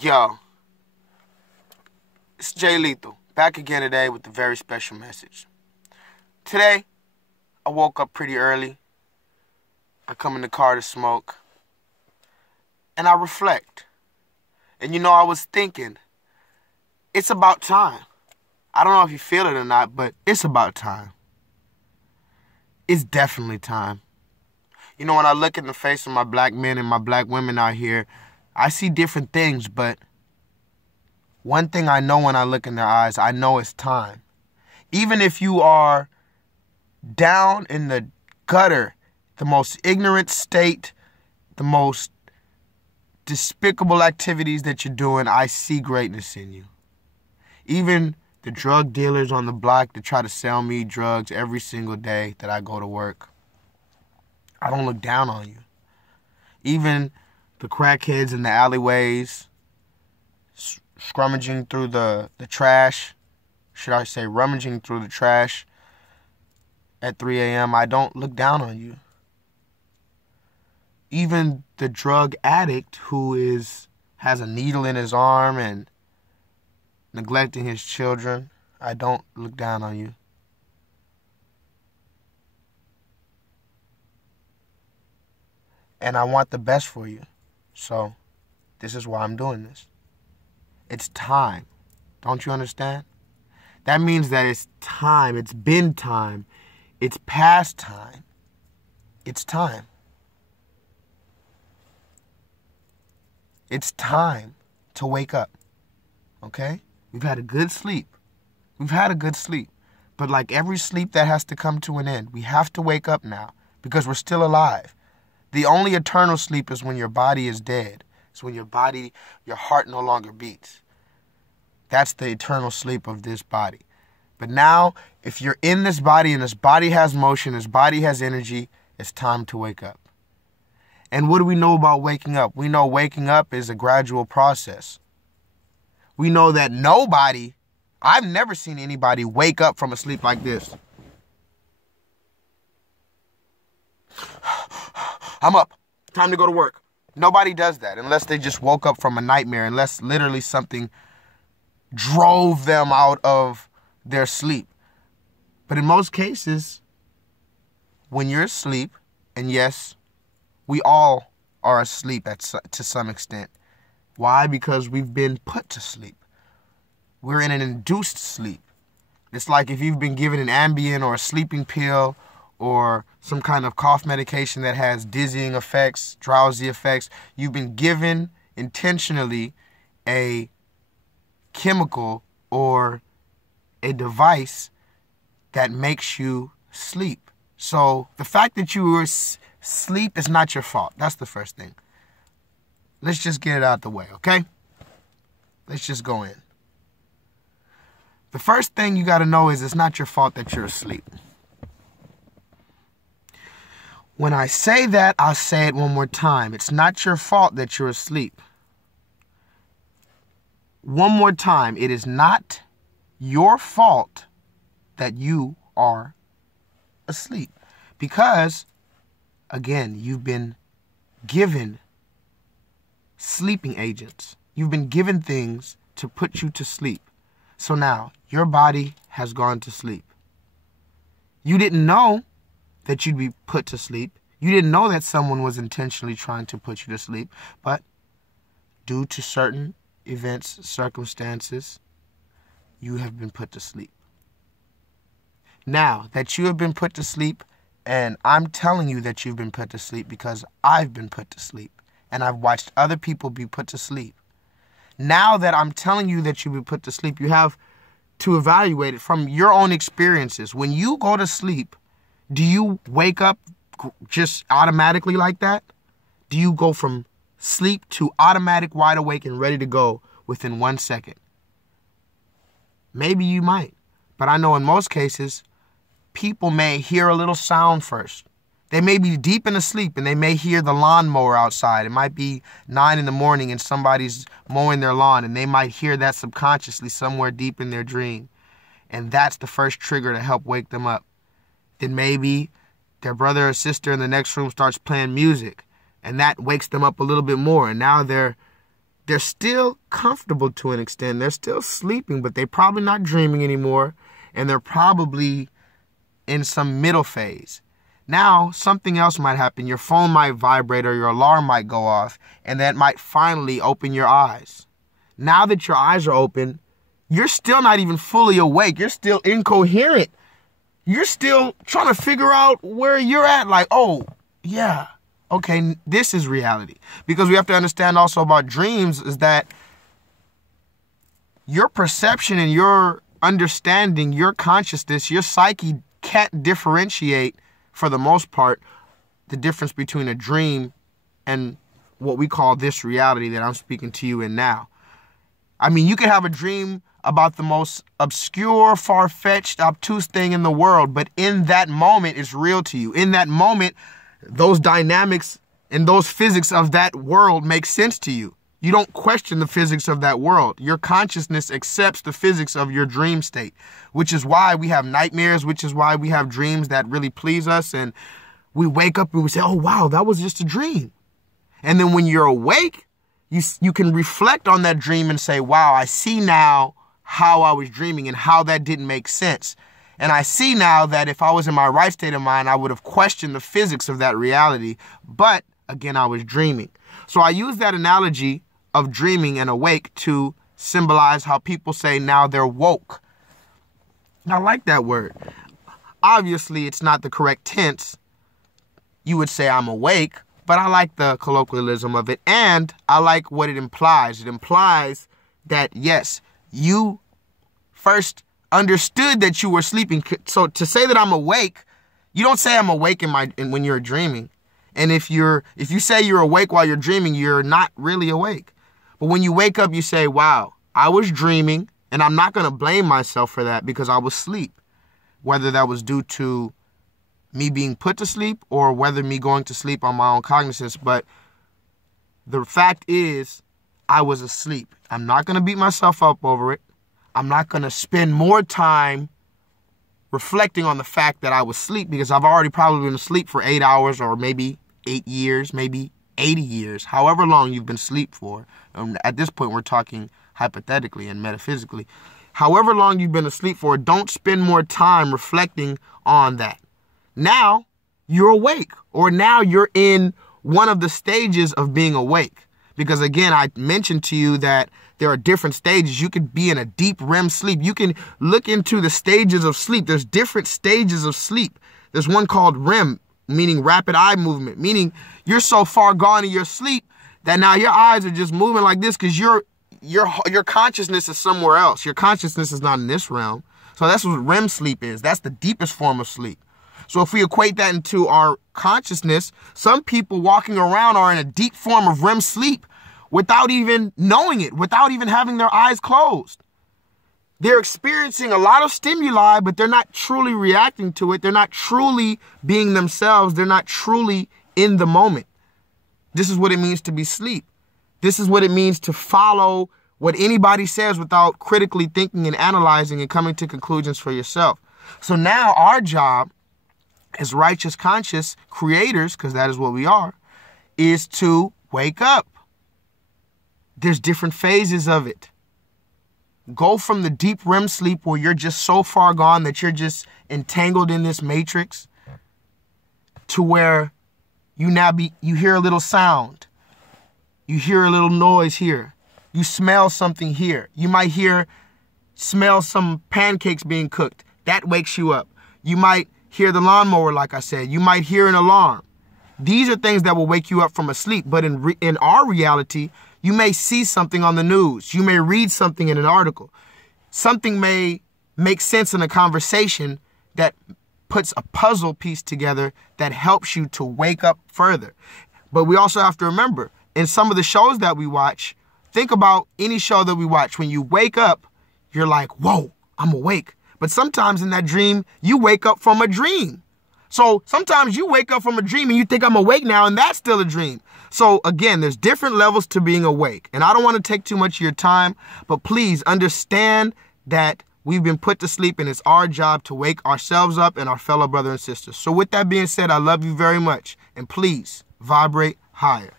Yo, it's Jay Lethal, back again today with a very special message. Today, I woke up pretty early. I come in the car to smoke. And I reflect. And I was thinking, it's about time. I don't know if you feel it or not, but it's about time. It's definitely time. When I look in the face of my black men and my black women out here, I see different things, but one thing I know when I look in their eyes, I know it's time. Even if you are down in the gutter, the most ignorant state, the most despicable activities that you're doing, I see greatness in you. Even the drug dealers on the block that try to sell me drugs every single day that I go to work, I don't look down on you. Even the crackheads in the alleyways, scrummaging through the trash, should I say rummaging through the trash at 3 a.m., I don't look down on you. Even the drug addict who has a needle in his arm and neglecting his children, I don't look down on you. And I want the best for you. So, this is why I'm doing this. It's time. Don't you understand? That means that it's time. It's been time. It's past time. It's time. It's time to wake up. Okay? We've had a good sleep. But like every sleep, that has to come to an end. We have to wake up now because we're still alive. The only eternal sleep is when your body is dead. It's when your heart no longer beats. That's the eternal sleep of this body. But now, if you're in this body and this body has motion, this body has energy, it's time to wake up. And what do we know about waking up? We know waking up is a gradual process. We know that I've never seen anybody wake up from a sleep like this. I'm up. Time to go to work. Nobody does that unless they just woke up from a nightmare, unless literally something drove them out of their sleep. But in most cases, when you're asleep, and yes, we all are asleep to some extent. Why? Because we've been put to sleep. We're in an induced sleep. It's like if you've been given an Ambien or a sleeping pill or some kind of cough medication that has dizzying effects, drowsy effects. You've been given intentionally a chemical or a device that makes you sleep. So the fact that you were asleep is not your fault. That's the first thing. Let's just get it out the way, okay? Let's just go in. The first thing you got to know is it's not your fault that you're asleep. When I say that, I'll say it one more time. It's not your fault that you're asleep. One more time. It is not your fault that you are asleep. Because, again, you've been given sleeping agents. You've been given things to put you to sleep. So now, your body has gone to sleep. You didn't know that you'd be put to sleep. You didn't know that someone was intentionally trying to put you to sleep. But due to certain events, circumstances, you have been put to sleep. Now that you have been put to sleep, and I'm telling you that you've been put to sleep because I've been put to sleep. And I've watched other people be put to sleep. Now that I'm telling you that you've been put to sleep, you have to evaluate it from your own experiences. When you go to sleep, do you wake up just automatically like that? Do you go from sleep to automatic wide awake and ready to go within 1 second? Maybe you might. But I know in most cases, people may hear a little sound first. They may be deep in a sleep and they may hear the lawnmower outside. It might be 9 a.m. and somebody's mowing their lawn, and they might hear that subconsciously somewhere deep in their dream. And that's the first trigger to help wake them up. Then maybe their brother or sister in the next room starts playing music, and that wakes them up a little bit more. And now they're they're still comfortable to an extent. They're still sleeping, but they're probably not dreaming anymore. And they're probably in some middle phase. Now, something else might happen. Your phone might vibrate or your alarm might go off, and that might finally open your eyes. Now that your eyes are open, you're still not even fully awake. You're still incoherent. You're still trying to figure out where you're at. Like, oh, yeah, okay, this is reality. Because we have to understand also about dreams is that your perception and your understanding, your consciousness, your psyche can't differentiate, for the most part, the difference between a dream and what we call this reality that I'm speaking to you in now. I mean, you can have a dream about the most obscure, far-fetched, obtuse thing in the world, but in that moment, it's real to you. In that moment, those dynamics and those physics of that world make sense to you. You don't question the physics of that world. Your consciousness accepts the physics of your dream state, which is why we have nightmares, which is why we have dreams that really please us. And we wake up and we say, oh, wow, that was just a dream. And then when you're awake, you can reflect on that dream and say, wow, I see now how I was dreaming and how that didn't make sense. And I see now that if I was in my right state of mind, I would have questioned the physics of that reality. But again, I was dreaming. So I use that analogy of dreaming and awake to symbolize how people say now they're woke. I like that word. Obviously, it's not the correct tense. You would say I'm awake, but I like the colloquialism of it, and I like what it implies. It implies that, yes, you first understood that you were sleeping. So to say that I'm awake, you don't say I'm awake when you're dreaming. And if you say you're awake while you're dreaming, you're not really awake. But when you wake up, you say, wow, I was dreaming, and I'm not going to blame myself for that because I was asleep, whether that was due to me being put to sleep or whether me going to sleep on my own cognizance. But the fact is, I was asleep. I'm not going to beat myself up over it. I'm not going to spend more time reflecting on the fact that I was asleep because I've already probably been asleep for 8 hours or maybe 8 years, maybe 80 years, however long you've been asleep for. At this point, we're talking hypothetically and metaphysically. However long you've been asleep for, don't spend more time reflecting on that. Now you're awake, or now you're in one of the stages of being awake. Because again, I mentioned to you that there are different stages. You could be in a deep REM sleep. You can look into the stages of sleep. There's different stages of sleep. There's one called REM, meaning rapid eye movement, meaning you're so far gone in your sleep that now your eyes are just moving like this because your consciousness is somewhere else. Your consciousness is not in this realm. So that's what REM sleep is. That's the deepest form of sleep. So if we equate that into our consciousness, some people walking around are in a deep form of REM sleep without even knowing it, without even having their eyes closed. They're experiencing a lot of stimuli, but they're not truly reacting to it. They're not truly being themselves. They're not truly in the moment. This is what it means to be asleep. This is what it means to follow what anybody says without critically thinking and analyzing and coming to conclusions for yourself. So now our job as righteous, conscious creators, because that is what we are, is to wake up. There's different phases of it. Go from the deep REM sleep where you're just so far gone that you're just entangled in this matrix to where you hear a little sound. You hear a little noise here. You smell something here. You might smell some pancakes being cooked. That wakes you up. You might hear the lawnmower, like I said. You might hear an alarm. These are things that will wake you up from a sleep. But in our reality, you may see something on the news. You may read something in an article. Something may make sense in a conversation that puts a puzzle piece together that helps you to wake up further. But we also have to remember, in some of the shows that we watch, think about any show that we watch. When you wake up, you're like, whoa, I'm awake. But sometimes in that dream, you wake up from a dream. So sometimes you wake up from a dream and you think I'm awake now, and that's still a dream. So again, there's different levels to being awake. And I don't want to take too much of your time, but please understand that we've been put to sleep and it's our job to wake ourselves up and our fellow brothers and sisters. So with that being said, I love you very much. And please vibrate higher.